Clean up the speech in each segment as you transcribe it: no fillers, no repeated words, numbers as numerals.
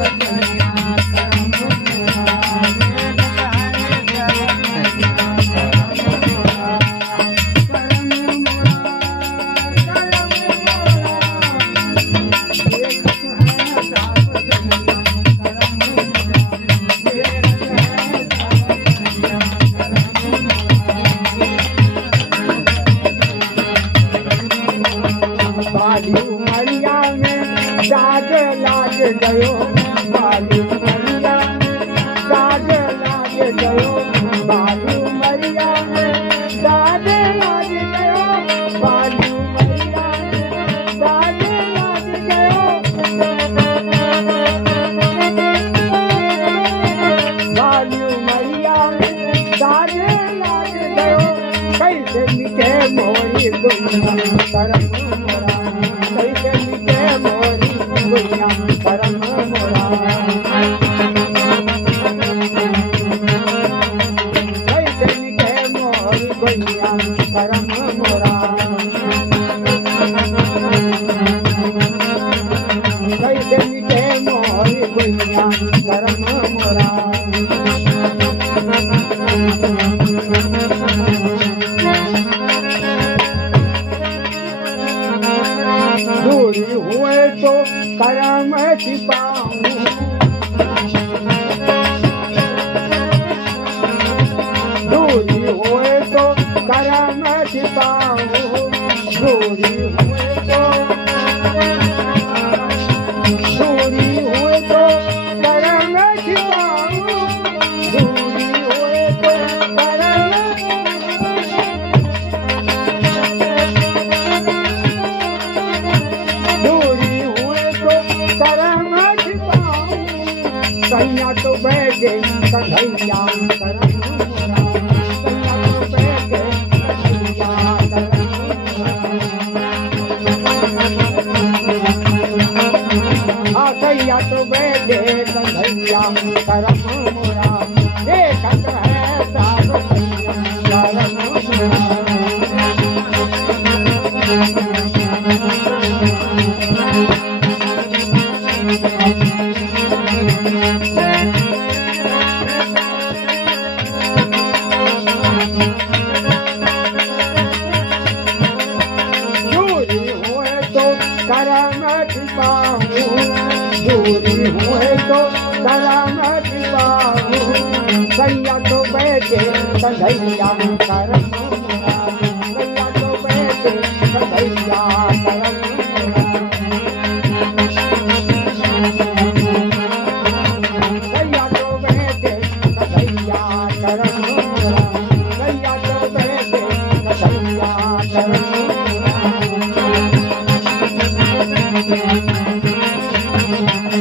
गयो बालू मरिया साज लाग गयो बालू मरिया साज लाग गयो बालू मरिया साज लाग गयो बालू मरिया साज लाग गयो कैसे मिटे मोरी दुनिया करम मोरा कैसे मिटे मोरी दुनिया करम मोरा कैसे मिटे मोरी दुनिया करम मोरा कैसे मिटे मोरी दुनिया करम मोरा दूरी हुए तो करम छिपाऊं दूरी हुए तो करम छिपाऊं दूरी हुए तो करम छिपाऊं दूरी हुए तो करम कन्या तो बैठे कन्हैया करम मोरा कन्या तो बैठे कन्हैया करम मोरा कन्या तो बैठे कन्हैया करम मोरा देखत है साब कन्या करम मोरा करम छिपाऊं दूरी हुए तो करम छिपाऊं कन्या तो बैठे कन्हैया करम मोरा कन्या तो बैठे कन्हैया करम मोरा कन्या तो बैठे कन्हैया करम मोरा कन्या तो बैठे कन्हैया करम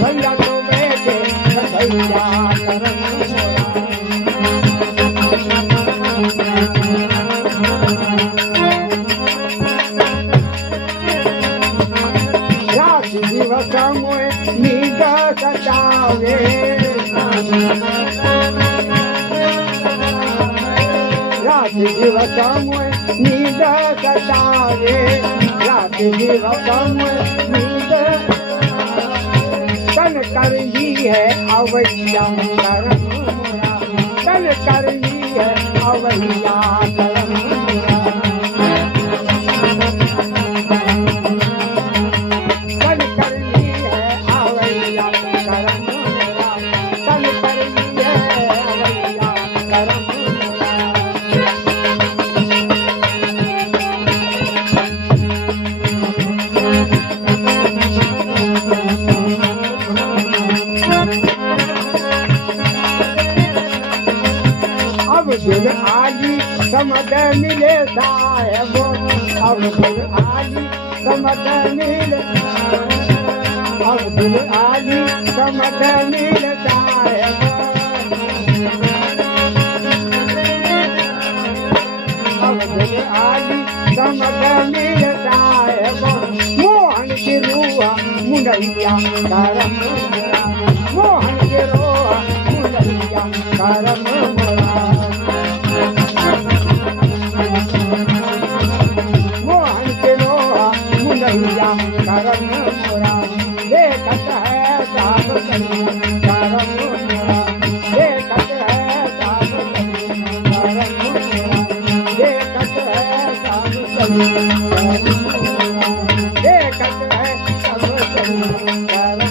कन्या तो बैठे कन्हैया करम रात दिवस मोए नींद सतावे रात दिवस मोए नींद सतावे रात दिवस मोए नींद तन करनी है अवैया करम मोरा तन करनी है अवैया करम मोरा तन करनी है अवैया करम मोरा तन करनी है अवैया करम अब दिल आली समझ मिले साहेब अब दिल आली समझ मिले अब दिल आली समझ मिले साहेब अब दिल आली समझ मिले साहेब मोहन की रूह मुंडैया करम मोरा मोहन की रूह मुंडैया करम मोरा मोहन के रोहा मुंडैया करम मोरा देखत है साब कन्या करम मेरा देखत है सब सभी करम मेरा देखत है सब सभी करम मेरा देखत है सब सभी करम